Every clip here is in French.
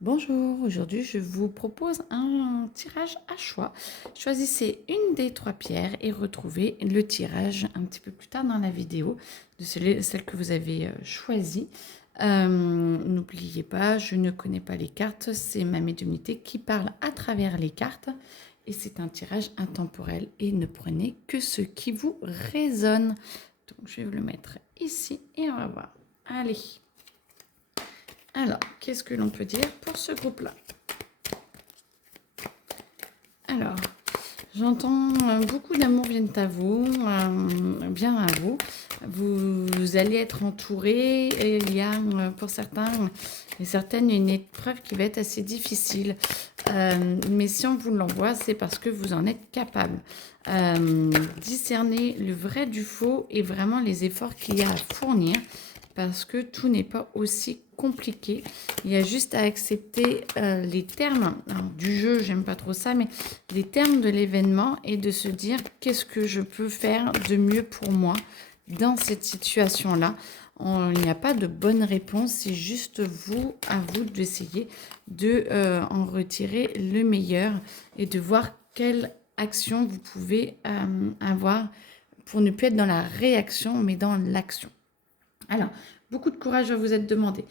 Bonjour, aujourd'hui je vous propose un tirage à choix. Choisissez une des trois pierres et retrouvez le tirage un petit peu plus tard dans la vidéo de celle que vous avez choisie. N'oubliez pas, je ne connais pas les cartes, c'est ma médiumnité qui parle à travers les cartes et c'est un tirage intemporel et ne prenez que ce qui vous résonne. Donc je vais vous le mettre ici et on va voir. Allez. Alors, qu'est-ce que l'on peut dire pour ce groupe-là? Alors, j'entends beaucoup d'amour viennent à vous, bien à vous. Vous allez être entouré et il y a pour certains et certaines une épreuve qui va être assez difficile. Mais si on vous l'envoie, c'est parce que vous en êtes capable. Discerner le vrai du faux et vraiment les efforts qu'il y a à fournir parce que tout n'est pas aussi compliqué. Il y a juste à accepter les termes du jeu, j'aime pas trop ça, mais les termes de l'événement et de se dire qu'est-ce que je peux faire de mieux pour moi dans cette situation-là. Il n'y a pas de bonne réponse, c'est juste à vous d'essayer de en retirer le meilleur et de voir quelle action vous pouvez avoir pour ne plus être dans la réaction, mais dans l'action. Alors, beaucoup de courage va vous être demandé,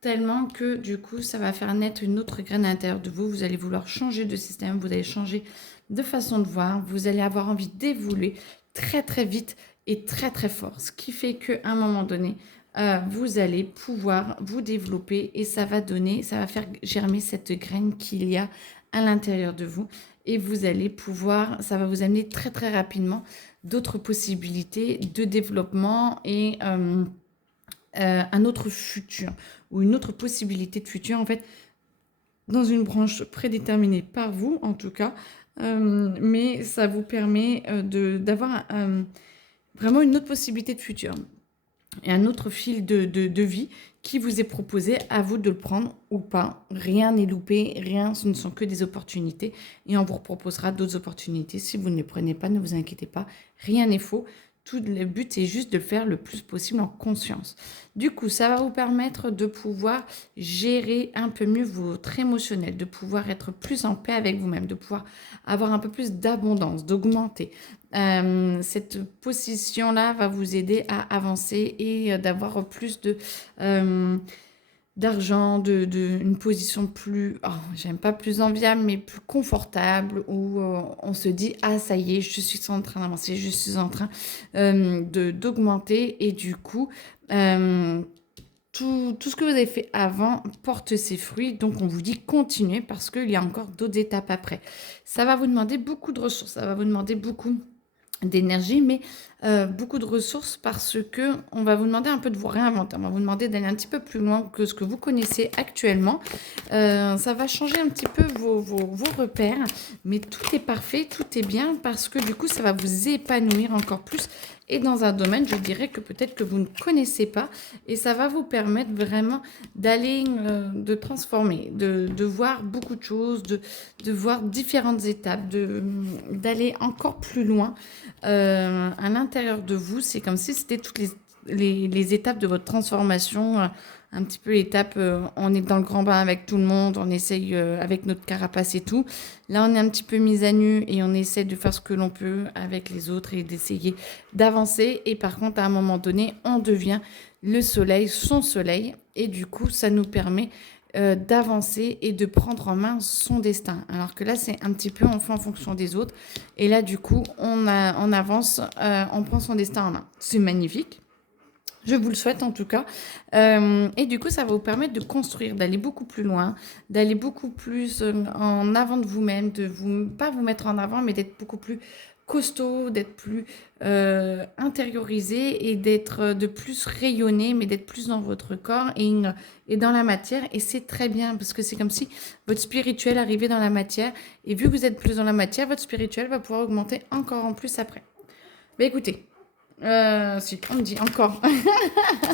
tellement que du coup, ça va faire naître une autre graine à l'intérieur de vous. Vous allez vouloir changer de système, vous allez changer de façon de voir, vous allez avoir envie d'évoluer très très vite et très très fort. Ce qui fait qu'à un moment donné, vous allez pouvoir vous développer et ça va donner, ça va faire germer cette graine qu'il y a à l'intérieur de vous. Et vous allez pouvoir, ça va vous amener très très rapidement d'autres possibilités de développement et un autre futur ou une autre possibilité de futur, en fait, dans une branche prédéterminée par vous, en tout cas. Mais ça vous permet d'avoir vraiment une autre possibilité de futur et un autre fil de vie qui vous est proposé, à vous de le prendre ou pas. Rien n'est loupé, rien, ce ne sont que des opportunités et on vous proposera d'autres opportunités. Si vous ne les prenez pas, ne vous inquiétez pas, rien n'est faux. Tout le but est juste de le faire le plus possible en conscience. Du coup, ça va vous permettre de pouvoir gérer un peu mieux votre émotionnel, de pouvoir être plus en paix avec vous-même, de pouvoir avoir un peu plus d'abondance, d'augmenter. Cette position-là va vous aider à avancer et d'avoir plus d'argent, une position plus, oh, j'aime pas plus enviable, mais plus confortable, où on se dit, ah ça y est, je suis en train d'avancer, je suis en train d'augmenter, et du coup, tout ce que vous avez fait avant porte ses fruits, donc on vous dit continuez parce qu'il y a encore d'autres étapes après. Ça va vous demander beaucoup de ressources, ça va vous demander beaucoup d'énergie, mais beaucoup de ressources parce que on va vous demander un peu de vous réinventer. On va vous demander d'aller un petit peu plus loin que ce que vous connaissez actuellement. Ça va changer un petit peu vos repères, mais tout est parfait, tout est bien parce que du coup, ça va vous épanouir encore plus et dans un domaine, je dirais que peut-être que vous ne connaissez pas et ça va vous permettre vraiment d'aller, de transformer, de voir beaucoup de choses, de voir différentes étapes, d'aller encore plus loin à l'intérieur de vous. C'est comme si c'était toutes les étapes de votre transformation. Un petit peu étape, on est dans le grand bain avec tout le monde, on essaye avec notre carapace et tout. Là, on est un petit peu mis à nu et on essaie de faire ce que l'on peut avec les autres et d'essayer d'avancer. Et par contre, à un moment donné, on devient le soleil, son soleil. Et du coup, ça nous permet d'avancer et de prendre en main son destin. Alors que là, c'est un petit peu, on fait en fonction des autres. Et là, du coup, on avance, on prend son destin en main. C'est magnifique. Je vous le souhaite en tout cas. Et du coup, ça va vous permettre de construire, d'aller beaucoup plus loin, d'aller beaucoup plus en avant de vous-même, de vous pas vous mettre en avant, mais d'être beaucoup plus costaud, d'être plus intériorisé et d'être de plus rayonné, mais d'être plus dans votre corps et dans la matière. Et c'est très bien parce que c'est comme si votre spirituel arrivait dans la matière. Et vu que vous êtes plus dans la matière, votre spirituel va pouvoir augmenter encore en plus après. Mais écoutez, Si, on me dit encore.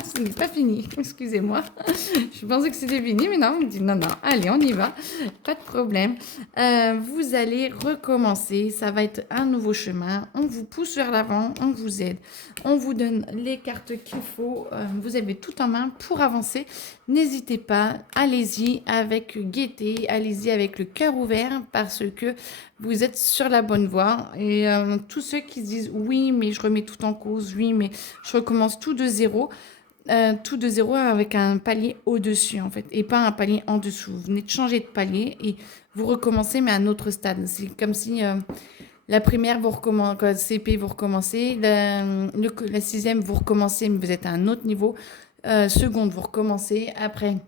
Ce n'est pas fini, excusez-moi. Je pensais que c'était fini, mais non, on me dit non, non, allez, on y va. Pas de problème. Vous allez recommencer. Ça va être un nouveau chemin. On vous pousse vers l'avant, on vous aide. On vous donne les cartes qu'il faut. Vous avez tout en main pour avancer. N'hésitez pas, allez-y avec gaieté, allez-y avec le cœur ouvert parce que vous êtes sur la bonne voie. Et tous ceux qui se disent oui, mais je remets tout en cause, oui, mais je recommence tout de zéro avec un palier au-dessus en fait, et pas un palier en dessous. Vous venez de changer de palier et vous recommencez, mais à un autre stade. C'est comme si la première, vous recommencez, CP, vous recommencez, la sixième, vous recommencez, mais vous êtes à un autre niveau. Seconde, vous recommencez. Après,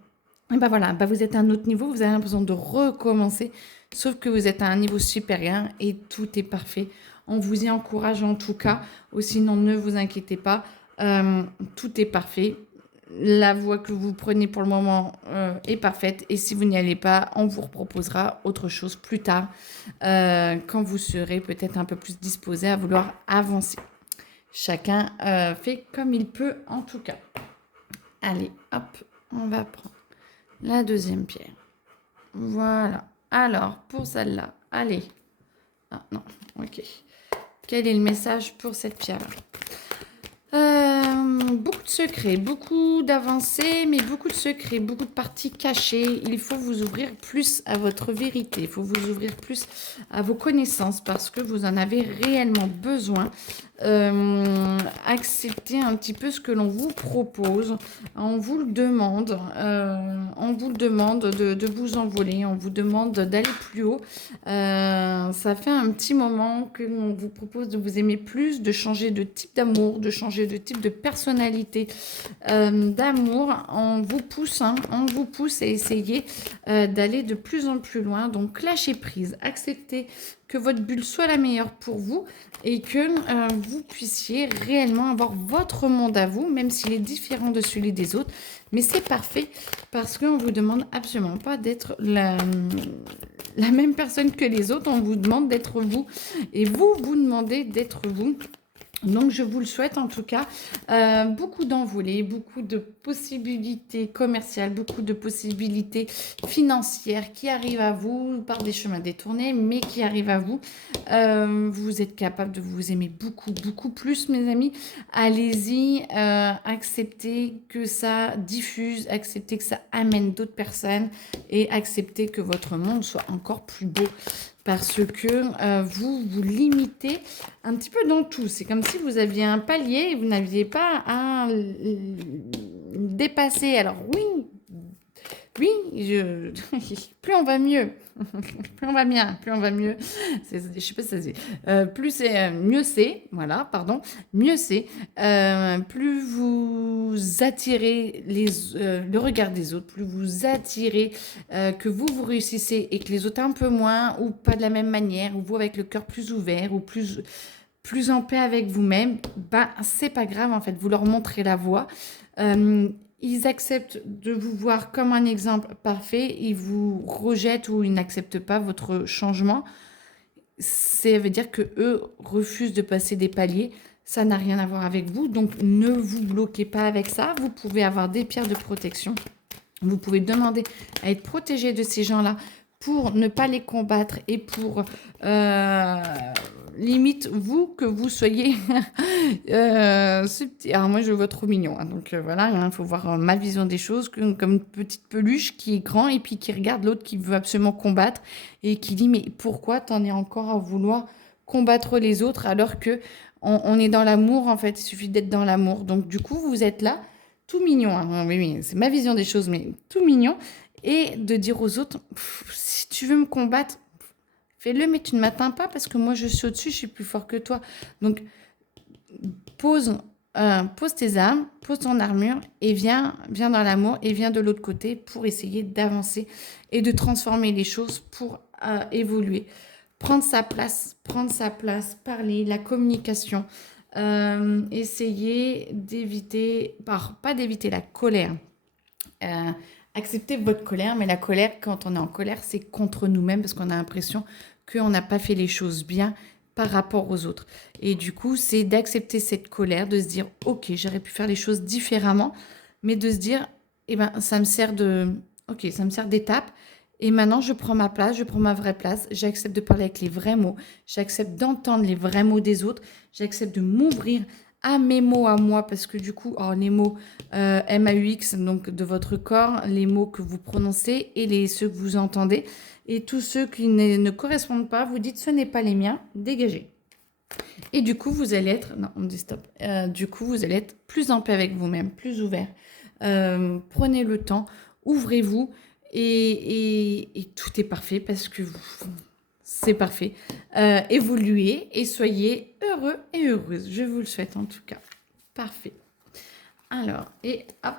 et ben voilà, vous êtes à un autre niveau, vous avez l'impression de recommencer, sauf que vous êtes à un niveau supérieur et tout est parfait. On vous y encourage en tout cas, ou sinon ne vous inquiétez pas, tout est parfait. La voie que vous prenez pour le moment est parfaite et si vous n'y allez pas, on vous proposera autre chose plus tard, quand vous serez peut-être un peu plus disposé à vouloir avancer. Chacun fait comme il peut en tout cas. Allez, hop, on va prendre la deuxième pierre. Voilà. Alors, pour celle-là, allez. Ah non, ok. Quel est le message pour cette pierre-là? Beaucoup de secrets, beaucoup d'avancées, mais beaucoup de secrets, beaucoup de parties cachées. Il faut vous ouvrir plus à votre vérité, il faut vous ouvrir plus à vos connaissances parce que vous en avez réellement besoin. Acceptez un petit peu ce que l'on vous propose. On vous le demande, de vous envoler, on vous demande d'aller plus haut. Ça fait un petit moment que l'on vous propose de vous aimer plus, de changer de type d'amour, de changer de type de personnalité d'amour. On vous pousse à essayer d'aller de plus en plus loin. Donc lâchez prise, acceptez que votre bulle soit la meilleure pour vous et que vous puissiez réellement avoir votre monde à vous, même s'il est différent de celui des autres. Mais c'est parfait parce qu'on ne vous demande absolument pas d'être la même personne que les autres. On vous demande d'être vous et vous demandez d'être vous. Donc, je vous le souhaite en tout cas, beaucoup d'envolées, beaucoup de possibilités commerciales, beaucoup de possibilités financières qui arrivent à vous par des chemins détournés, mais qui arrivent à vous. Vous êtes capable de vous aimer beaucoup, beaucoup plus, mes amis. Allez-y, acceptez que ça diffuse, acceptez que ça amène d'autres personnes et acceptez que votre monde soit encore plus beau. Parce que vous vous limitez un petit peu dans tout. C'est comme si vous aviez un palier et vous n'aviez pas à dépasser. Alors oui, plus on va mieux. Plus on va bien, plus on va mieux. Je sais pas si ça se dit. Plus c'est mieux c'est, voilà, pardon, mieux c'est. Plus vous attirez le regard des autres, plus vous attirez que vous réussissez et que les autres un peu moins ou pas de la même manière, ou vous avec le cœur plus ouvert ou plus en paix avec vous-même, c'est pas grave en fait, vous leur montrez la voie. Ils acceptent de vous voir comme un exemple parfait, ils vous rejettent ou ils n'acceptent pas votre changement. Ça veut dire que eux refusent de passer des paliers. Ça n'a rien à voir avec vous, donc ne vous bloquez pas avec ça. Vous pouvez avoir des pierres de protection. Vous pouvez demander à être protégé de ces gens-là pour ne pas les combattre et pour limite que vous soyez subtil. Alors moi je le vois trop mignon, hein, donc voilà, il faut voir ma vision des choses comme une petite peluche qui est grand et puis qui regarde l'autre qui veut absolument combattre et qui dit mais pourquoi t'en es encore à vouloir combattre les autres alors que on est dans l'amour en fait, il suffit d'être dans l'amour. Donc du coup vous êtes là tout mignon, hein. Oui, c'est ma vision des choses, mais tout mignon. Et de dire aux autres, si tu veux me combattre, fais-le, mais tu ne m'atteins pas parce que moi, je suis au-dessus, je suis plus fort que toi. Donc, pose tes armes, pose ton armure et viens dans l'amour et viens de l'autre côté pour essayer d'avancer et de transformer les choses pour évoluer. Prendre sa place, parler, la communication. Essayer d'éviter, pas d'éviter la colère. Accepter votre colère, mais la colère, quand on est en colère, c'est contre nous-mêmes parce qu'on a l'impression qu'on n'a pas fait les choses bien, par rapport aux autres. Et du coup, c'est d'accepter cette colère, de se dire, ok, j'aurais pu faire les choses différemment, mais de se dire, eh ben, ça me sert de, ok, ça me sert d'étape. Et maintenant, je prends ma place, je prends ma vraie place. J'accepte de parler avec les vrais mots. J'accepte d'entendre les vrais mots des autres. J'accepte de m'ouvrir à mes mots à moi, parce que du coup, les mots MAUX, donc de votre corps, les mots que vous prononcez et ceux que vous entendez. Et tous ceux qui ne correspondent pas, vous dites ce n'est pas les miens, dégagez. Et du coup, vous allez être, non, on dit stop. Du coup, vous allez être plus en paix avec vous-même, plus ouvert. Prenez le temps, ouvrez-vous et tout est parfait parce que c'est parfait. Évoluez et soyez heureux et heureuse. Je vous le souhaite en tout cas. Parfait. Alors, et hop.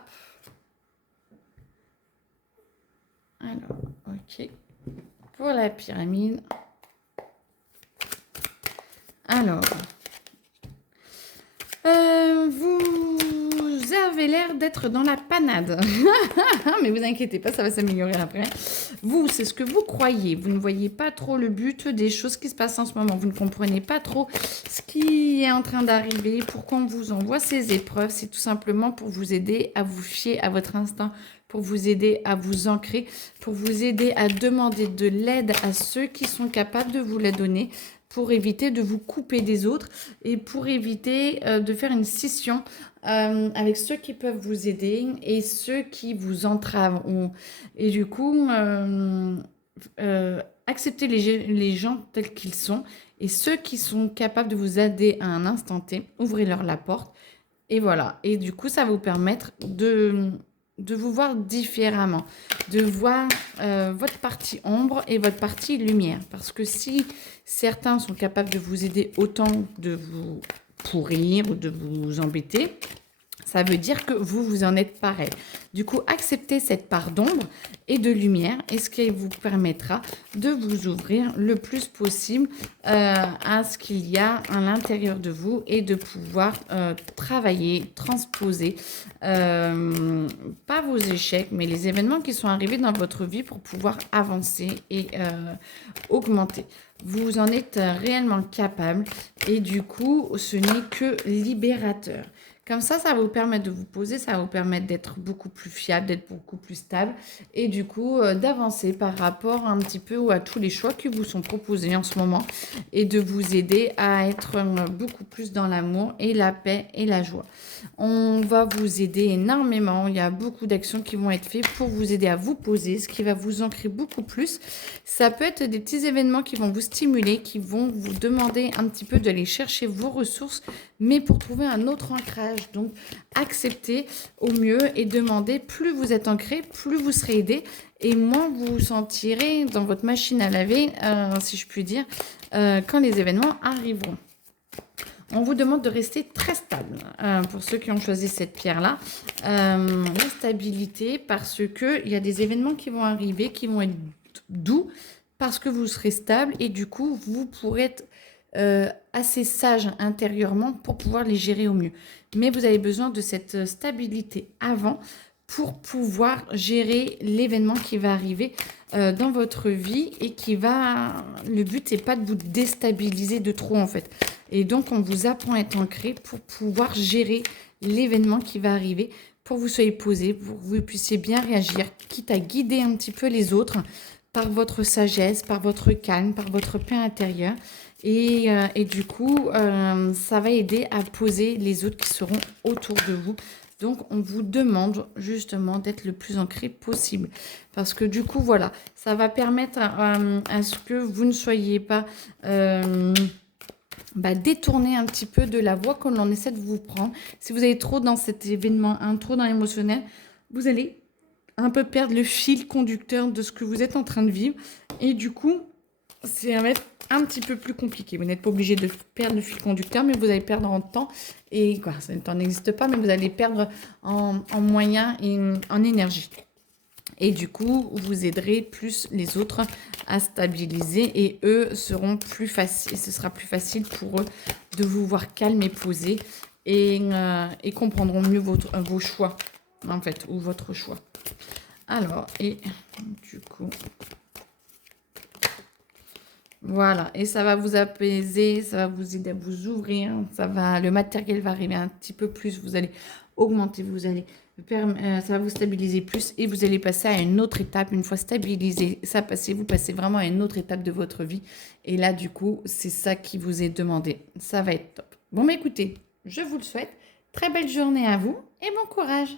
Alors, ok. Pour la pyramide. Alors, vous avez l'air d'être dans la panade. Mais vous inquiétez pas, ça va s'améliorer après. Vous, c'est ce que vous croyez. Vous ne voyez pas trop le but des choses qui se passent en ce moment. Vous ne comprenez pas trop ce qui est en train d'arriver. Pourquoi on vous envoie ces épreuves? C'est tout simplement pour vous aider à vous fier à votre instinct, pour vous aider à vous ancrer, pour vous aider à demander de l'aide à ceux qui sont capables de vous la donner, pour éviter de vous couper des autres et pour éviter de faire une scission avec ceux qui peuvent vous aider et ceux qui vous entravent. Et du coup, acceptez les gens tels qu'ils sont et ceux qui sont capables de vous aider à un instant T, ouvrez-leur la porte. Et voilà. Et du coup, ça va vous permettre de vous voir différemment, de voir votre partie ombre et votre partie lumière. Parce que si certains sont capables de vous aider autant de vous pourrir ou de vous embêter, ça veut dire que vous en êtes pareil. Du coup, acceptez cette part d'ombre et de lumière et ce qui vous permettra de vous ouvrir le plus possible à ce qu'il y a à l'intérieur de vous et de pouvoir travailler, transposer, pas vos échecs, mais les événements qui sont arrivés dans votre vie pour pouvoir avancer et augmenter. Vous en êtes réellement capable et du coup, ce n'est que libérateur. Comme ça va vous permettre de vous poser, ça va vous permettre d'être beaucoup plus fiable, d'être beaucoup plus stable et du coup d'avancer par rapport un petit peu à tous les choix qui vous sont proposés en ce moment et de vous aider à être beaucoup plus dans l'amour et la paix et la joie. On va vous aider énormément, il y a beaucoup d'actions qui vont être faites pour vous aider à vous poser, ce qui va vous ancrer beaucoup plus. Ça peut être des petits événements qui vont vous stimuler, qui vont vous demander un petit peu d'aller chercher vos ressources, mais pour trouver un autre ancrage. Donc, acceptez au mieux et demandez, plus vous êtes ancré, plus vous serez aidé et moins vous vous sentirez dans votre machine à laver, si je puis dire, quand les événements arriveront. On vous demande de rester très stable pour ceux qui ont choisi cette pierre-là. La stabilité, parce qu'il y a des événements qui vont arriver, qui vont être doux, parce que vous serez stable et du coup, vous pourrez être assez sage intérieurement pour pouvoir les gérer au mieux. Mais vous avez besoin de cette stabilité avant pour pouvoir gérer l'événement qui va arriver dans votre vie et qui va... Le but, n'est pas de vous déstabiliser de trop en fait. Et donc, on vous apprend à être ancré pour pouvoir gérer l'événement qui va arriver, pour que vous soyez posé, pour que vous puissiez bien réagir, quitte à guider un petit peu les autres par votre sagesse, par votre calme, par votre paix intérieure. Et du coup, ça va aider à poser les autres qui seront autour de vous. Donc, on vous demande justement d'être le plus ancré possible. Parce que du coup, voilà, ça va permettre à ce que vous ne soyez pas détourné un petit peu de la voie que l'on essaie de vous prendre. Si vous allez trop dans cet événement, trop dans l'émotionnel, vous allez un peu perdre le fil conducteur de ce que vous êtes en train de vivre. Et du coup, ça va être un petit peu plus compliqué. Vous n'êtes pas obligé de perdre le fil conducteur, mais vous allez perdre en temps. Et quoi, le temps n'existe pas, mais vous allez perdre en moyens et en énergie. Et du coup, vous aiderez plus les autres à stabiliser et eux seront plus faciles. Ce sera plus facile pour eux de vous voir calme et posé et comprendront mieux vos choix, en fait, ou votre choix. Alors, et du coup... Voilà, et ça va vous apaiser, ça va vous aider à vous ouvrir, le matériel va arriver un petit peu plus, vous allez augmenter, ça va vous stabiliser plus et vous allez passer à une autre étape. Une fois stabilisé, vous passez vraiment à une autre étape de votre vie. Et là, du coup, c'est ça qui vous est demandé. Ça va être top. Bon, mais écoutez, je vous le souhaite. Très belle journée à vous et bon courage.